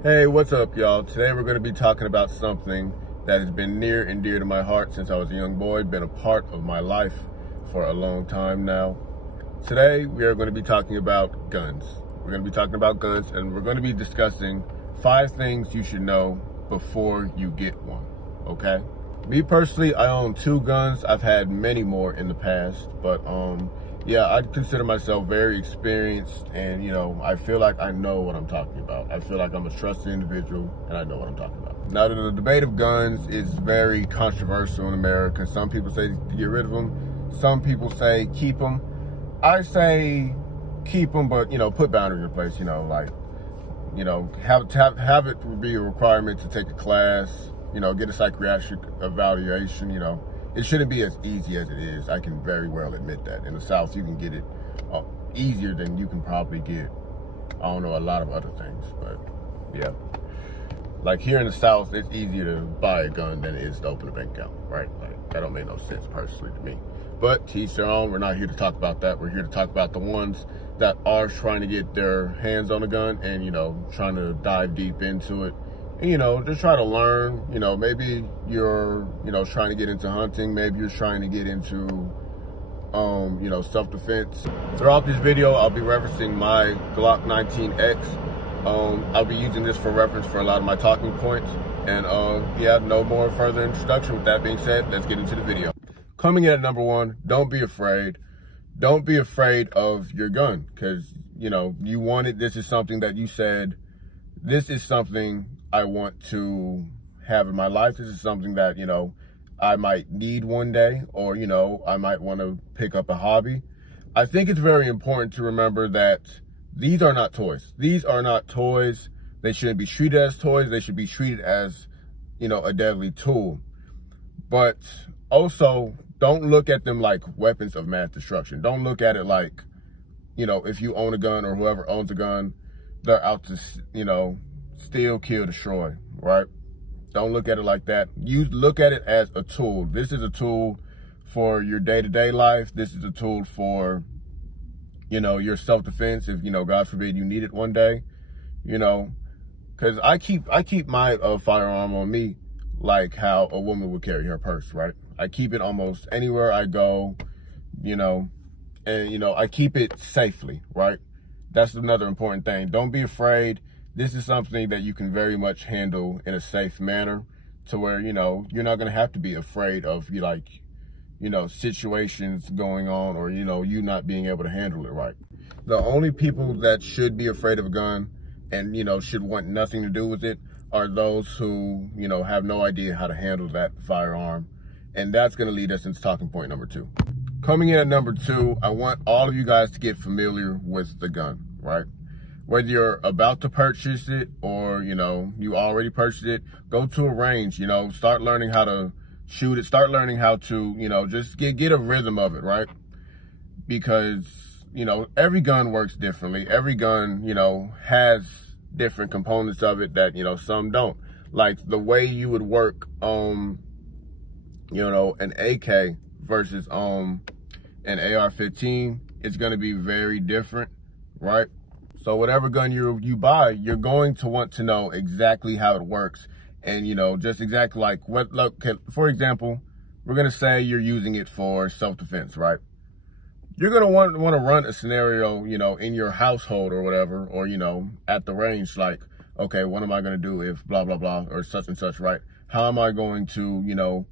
Hey, what's up, y'all? Today we're going to be talking about something that has been near and dear to my heart since I was a young boy, been a part of my life for a long time now. Today we are going to be talking about guns. We're going to be talking about guns, and we're going to be discussing 5 things you should know before you get one, okay? Me personally, I own 2 guns. I've had many more in the past, but yeah, I'd consider myself very experienced, and I feel like I know what I'm talking about. I feel like I'm a trusted individual and I know what I'm talking about. Now, the debate of guns is very controversial in America. Some people say to get rid of them. Some people say keep them. I say keep them, but put boundaries in place. Have it be a requirement to take a class. Get a psychiatric evaluation. It shouldn't be as easy as it is. I can very well admit that. In the South, you can get it easier than you can probably get, I don't know, a lot of other things. But yeah, like here in the South, it's easier to buy a gun than it is to open a bank account, right? Like, that don't make no sense personally to me. But to each their own. We're not here to talk about that. We're here to talk about the ones that are trying to get their hands on a gun and, trying to dive deep into it. And, just try to learn. Maybe you're, trying to get into hunting. Maybe you're trying to get into, self-defense. Throughout this video, I'll be referencing my Glock 19X. I'll be using this for reference for a lot of my talking points. And yeah, no more further introduction. With that being said, let's get into the video. Coming in at number 1, don't be afraid. Don't be afraid of your gun, because, you want it. This is something that you said, this is something I want to have in my life. This is something that, I might need one day, or, I might want to pick up a hobby. I think it's very important to remember that these are not toys. These are not toys. They shouldn't be treated as toys. They should be treated as, a deadly tool. But also, don't look at them like weapons of mass destruction. Don't look at it like, if you own a gun or whoever owns a gun, they're out to, steal, kill, destroy, right? Don't look at it like that. You look at it as a tool. This is a tool for your day-to-day life. This is a tool for, your self-defense if, God forbid, you need it one day, because I keep my firearm on me like how a woman would carry her purse, right? I keep it almost anywhere I go, and, I keep it safely, right? That's another important thing. Don't be afraid. This is something that you can very much handle in a safe manner to where, you're not going to have to be afraid of, situations going on or, you not being able to handle it right. The only people that should be afraid of a gun and, should want nothing to do with it are those who, have no idea how to handle that firearm. And that's going to lead us into talking point number 2. Coming in at number 2, I want all of you guys to get familiar with the gun, right? Whether you're about to purchase it or, you already purchased it, go to a range, start learning how to shoot it, start learning how to, just get a rhythm of it, right? Because, every gun works differently. Every gun, has different components of it that, some don't. Like the way you would work, an AK versus, an AR-15, it's going to be very different, right? So whatever gun you buy, you're going to want to know exactly how it works. And, just exactly like what, look, for example, we're going to say you're using it for self-defense, right? You're going to want to run a scenario, in your household or whatever, or, at the range, like, okay, what am I going to do if blah, blah, blah, or such and such, right? How am I going to,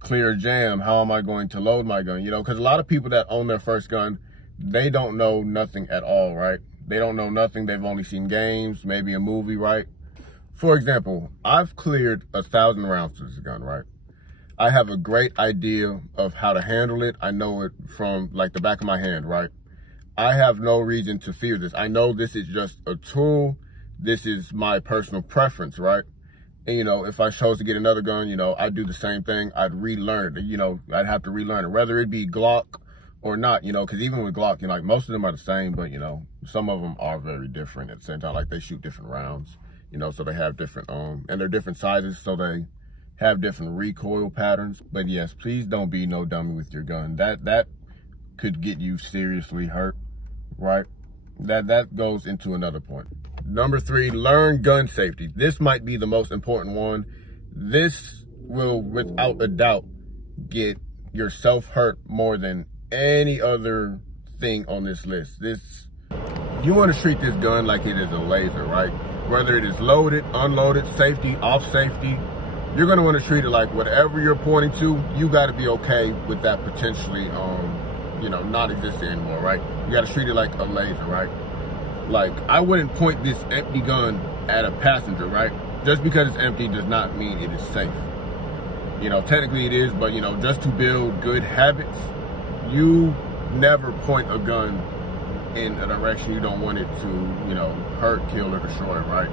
clear a jam? How am I going to load my gun? Because a lot of people that own their first gun, they don't know nothing at all, right? They don't know nothing. They've only seen games, maybe a movie, right? For example, I've cleared 1,000 rounds with this gun, right? I have a great idea of how to handle it. I know it from like the back of my hand, right? I have no reason to fear this. I know this is just a tool. This is my personal preference, right? And, if I chose to get another gun, I'd do the same thing. I'd relearn it, I'd have to relearn it, whether it be Glock or not, because even with Glock, like most of them are the same, but, some of them are very different at the same time. Like they shoot different rounds, so they have different, and they're different sizes, so they have different recoil patterns. But yes, please don't be no dummy with your gun. That could get you seriously hurt, right? That goes into another point. Number 3, learn gun safety. This might be the most important one. This will, without a doubt, get yourself hurt more than any other thing on this list. You want to treat this gun like it is a laser, right? Whether it is loaded, unloaded, safety, off safety, you're going to want to treat it like whatever you're pointing to, you got to be okay with that potentially, not existing anymore, right? You got to treat it like a laser, right? Like, I wouldn't point this empty gun at a passenger, right? Just because it's empty does not mean it is safe. Technically it is, but, just to build good habits, you never point a gun in a direction you don't want it to, hurt, kill, or destroy, right?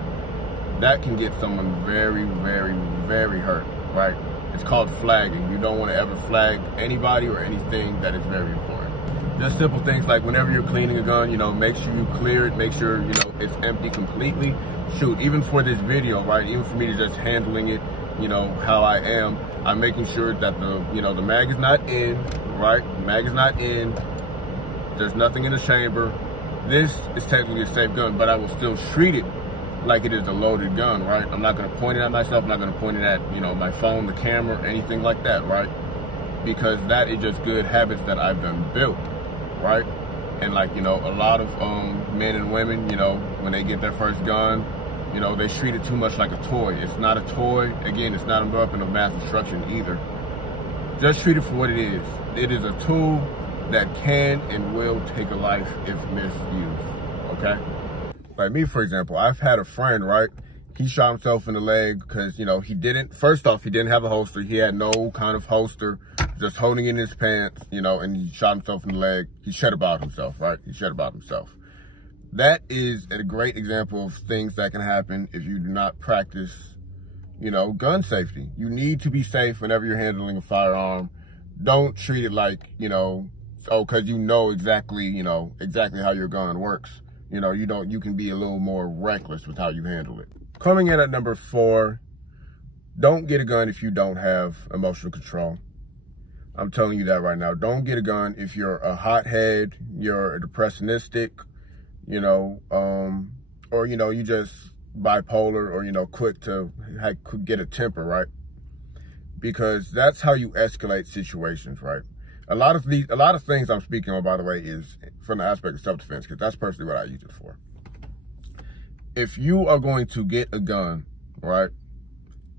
That can get someone very, very, very hurt, right? It's called flagging. You don't want to ever flag anybody or anything that is very important. Just simple things like whenever you're cleaning a gun, make sure you clear it, make sure, it's empty completely. Shoot, even for this video, right? Even for me to just handling it, how I am, I'm making sure that the mag is not in, right? The mag is not in. There's nothing in the chamber. This is technically a safe gun, but I will still treat it like it is a loaded gun, right? I'm not going to point it at myself. I'm not going to point it at, my phone, the camera, anything like that, right? Because that is just good habits that I've done built, right? And like, a lot of men and women, when they get their first gun, they treat it too much like a toy. It's not a toy. Again, it's not a weapon of mass destruction either. Just treat it for what it is. It is a tool that can and will take a life if misused, okay? Like me, for example, I've had a friend, right? He shot himself in the leg because, first off, he didn't have a holster. He had no kind of holster, just holding it in his pants, and he shot himself in the leg. He shut about himself, right? He shut about himself. That is a great example of things that can happen if you do not practice, gun safety. You need to be safe whenever you're handling a firearm. Don't treat it like, because exactly, exactly how your gun works. You can be a little more reckless with how you handle it. Coming in at number 4, don't get a gun if you don't have emotional control. I'm telling you that right now. Don't get a gun if you're a hothead, you're a depressionistic, or, you just bipolar or, quick to get a temper, right? Because that's how you escalate situations, right? A lot of things I'm speaking on, by the way, is from the aspect of self-defense, because that's personally what I use it for. If you are going to get a gun, right,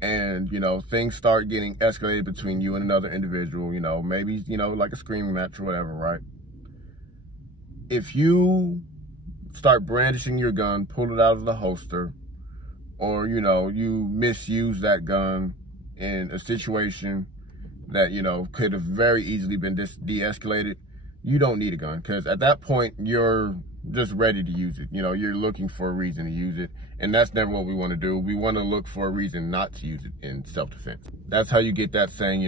and, things start getting escalated between you and another individual, maybe, like a screaming match or whatever, right? If you start brandishing your gun, pull it out of the holster, or, you misuse that gun in a situation that, could have very easily been de-escalated, you don't need a gun, because at that point, you're just ready to use it. You're looking for a reason to use it, and that's never what we want to do. We want to look for a reason not to use it in self-defense. That's how you get that saying,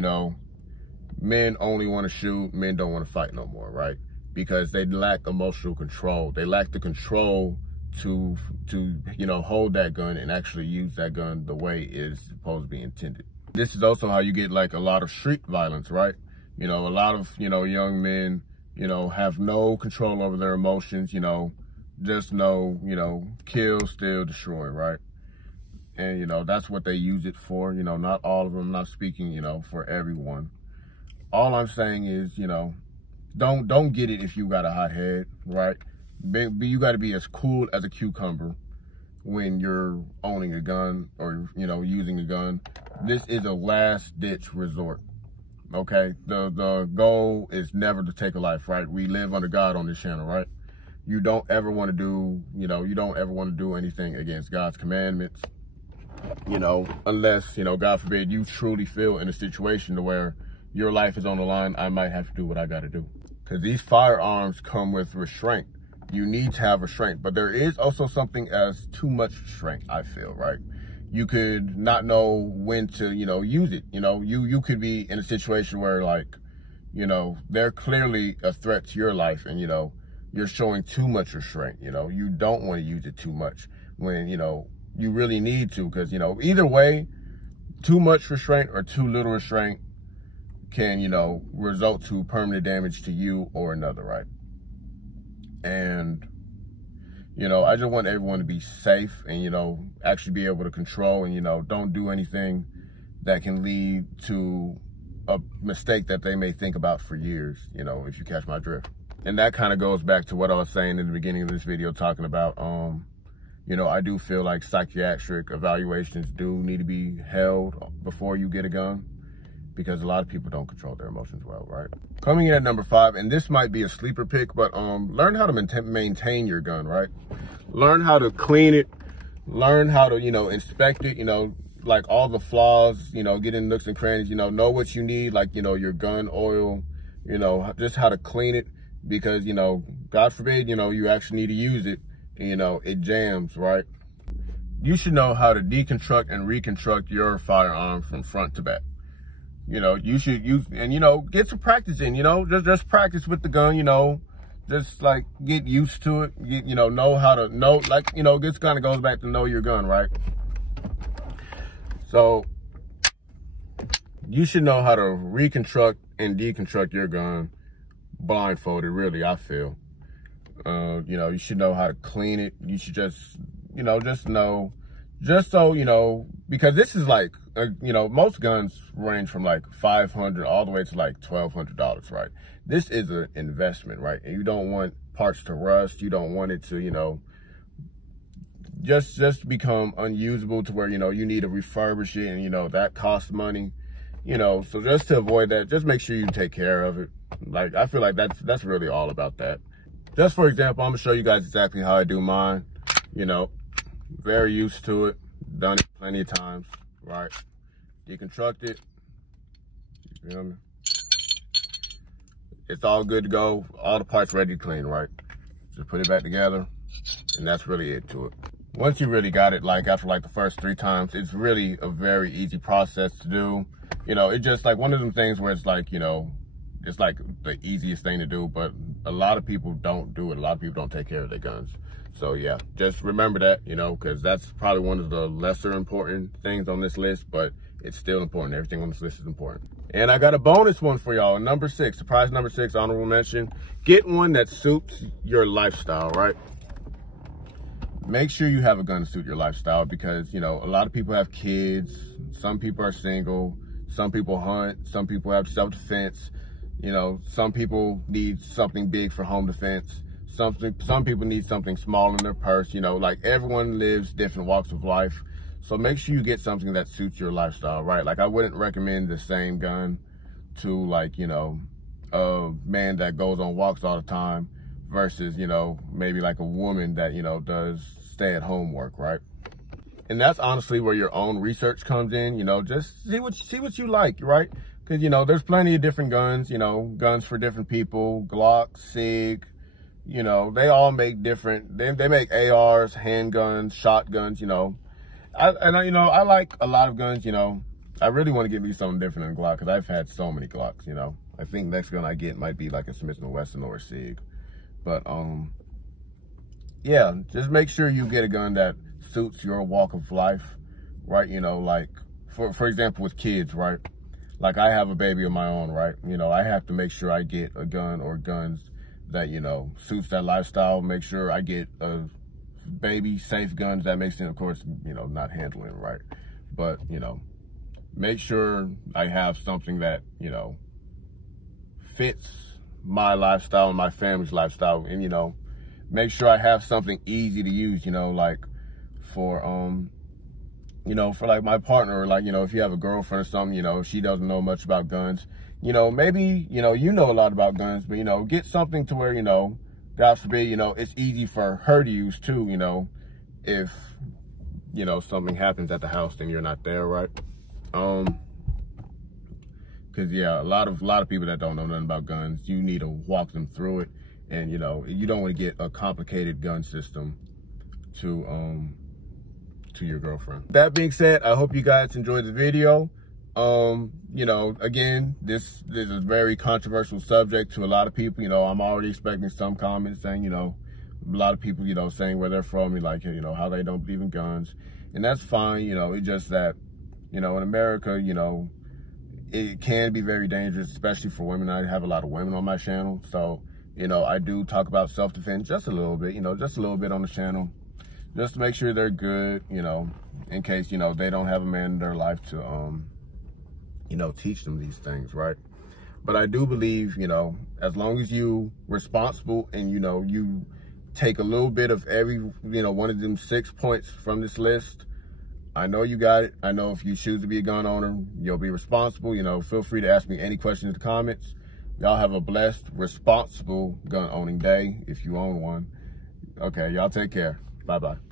men only want to shoot, men don't want to fight no more, right? Because they lack emotional control. They lack the control to hold that gun and actually use that gun the way it is supposed to be intended. This is also how you get like a lot of street violence, right? A lot of, young men, have no control over their emotions, just kill, steal, destroy, right? And, that's what they use it for, not all of them. I'm not speaking, for everyone. All I'm saying is, don't get it if you got a hot head, right? You got to be as cool as a cucumber when you're owning a gun or, using a gun. This is a last-ditch resort, okay? The goal is never to take a life, right? We live under God on this channel, right? You don't ever want to do, you don't ever want to do anything against God's commandments, unless, God forbid, you truly feel in a situation to where your life is on the line. I might have to do what I got to do. Because these firearms come with restraint. You need to have restraint, but there is also something as too much restraint, I feel, right? You could not know when to, use it. You could be in a situation where, like, they're clearly a threat to your life and, you're showing too much restraint. You don't want to use it too much when, you really need to, because, either way, too much restraint or too little restraint can, result to permanent damage to you or another, right? And, You know, I just want everyone to be safe and, you know, actually be able to control and, you know, don't do anything that can lead to a mistake that they may think about for years, you know, if you catch my drift. And that kind of goes back to what I was saying in the beginning of this video, talking about, you know, I do feel like psychiatric evaluations do need to be held before you get a gun, because a lot of people don't control their emotions well, right? Coming in at number 5, and this might be a sleeper pick, but learn how to maintain your gun, right? Learn how to clean it, learn how to, you know, inspect it, you know, like all the flaws, you know, get in nooks and crannies, you know what you need, like, you know, your gun oil, you know, just how to clean it, because, you know, God forbid, you know, you actually need to use it, and, you know, it jams, right? You should know how to deconstruct and reconstruct your firearm from front to back. You know, you should use, and, you know, get some practice in, you know, just practice with the gun, you know, just like get used to it, you know how to know, like, you know, this kind of goes back to know your gun, right? So you should know how to reconstruct and deconstruct your gun blindfolded, really, I feel. You know, you should know how to clean it. You should just, you know, just so, you know, because this is like, you know, most guns range from like $500 all the way to like $1,200, right? This is an investment, right? And you don't want parts to rust. You don't want it to, you know, just become unusable to where, you know, you need to refurbish it, and, you know, that costs money, you know. So just to avoid that, just make sure you take care of it. Like, I feel like that's really all about that. Just for example, I'm gonna show you guys exactly how I do mine. You know, very used to it, done it plenty of times, right? Deconstruct it, you feel me? It's all good to go, all the parts ready to clean, right? Just put it back together, and that's really it to it. Once you really got it, like after like the first 3 times, it's really a very easy process to do. You know, it's just like one of them things where it's like, you know, it's like the easiest thing to do, but a lot of people don't do it. A lot of people don't take care of their guns. So yeah, just remember that, you know, because that's probably one of the lesser important things on this list, but it's still important. Everything on this list is important. And I got a bonus one for y'all. Number 6, surprise number 6, honorable mention. Get one that suits your lifestyle, right? Make sure you have a gun to suit your lifestyle, because, you know, a lot of people have kids. Some people are single. Some people hunt. Some people have self-defense. You know, some people need something big for home defense. Some people need something small in their purse. You know, like everyone lives different walks of life. So make sure you get something that suits your lifestyle, right? Like I wouldn't recommend the same gun to, like, you know, a man that goes on walks all the time versus, you know, maybe like a woman that, you know, does stay-at-home work, right? And that's honestly where your own research comes in. You know, just see what you like, right? Because, you know, there's plenty of different guns, you know, guns for different people, Glock, SIG, you know, they all make different, they make ARs, handguns, shotguns, you know. You know, I like a lot of guns, you know. I really want to get me something different than Glock, because I've had so many Glocks, you know. I think next gun I get might be like a Smith & Wesson or a SIG. But, yeah, just make sure you get a gun that suits your walk of life, right? You know, like, for example, with kids, right? Like, I have a baby of my own, right? You know, I have to make sure I get a gun or guns that, you know, suits that lifestyle. Make sure I get a baby safe guns that makes sense, of course, you know, not handling, right? But, you know, make sure I have something that, you know, fits my lifestyle and my family's lifestyle. And, you know, make sure I have something easy to use, you know, like for, you know, for like my partner, or like, you know, if you have a girlfriend or something, you know, she doesn't know much about guns, you know, maybe, you know a lot about guns, but, you know, get something to where, you know, God forbid, you know, it's easy for her to use too, you know, if, you know, something happens at the house, then you're not there, right? Because, yeah, a lot of people that don't know nothing about guns, you need to walk them through it. And, you know, you don't want to get a complicated gun system to your girlfriend. That being said, I hope you guys enjoyed the video. You know, again, this is a very controversial subject to a lot of people. You know, I'm already expecting some comments saying, you know, a lot of people, you know, saying where they're from, like, you know, how they don't believe in guns. And that's fine, you know, it's just that, you know, in America, you know, it can be very dangerous, especially for women. I have a lot of women on my channel. So, You know, I do talk about self-defense just a little bit, you know, just a little bit on the channel, just to make sure they're good, you know, in case, you know, they don't have a man in their life to, you know, teach them these things, right? But I do believe, you know, as long as you responsible and, you know, you take a little bit of every, you know, one of them 6 points from this list, I know you got it. I know if you choose to be a gun owner, you'll be responsible. You know, feel free to ask me any questions in the comments. Y'all have a blessed, responsible gun owning day if you own one. Okay, y'all take care. Bye-bye.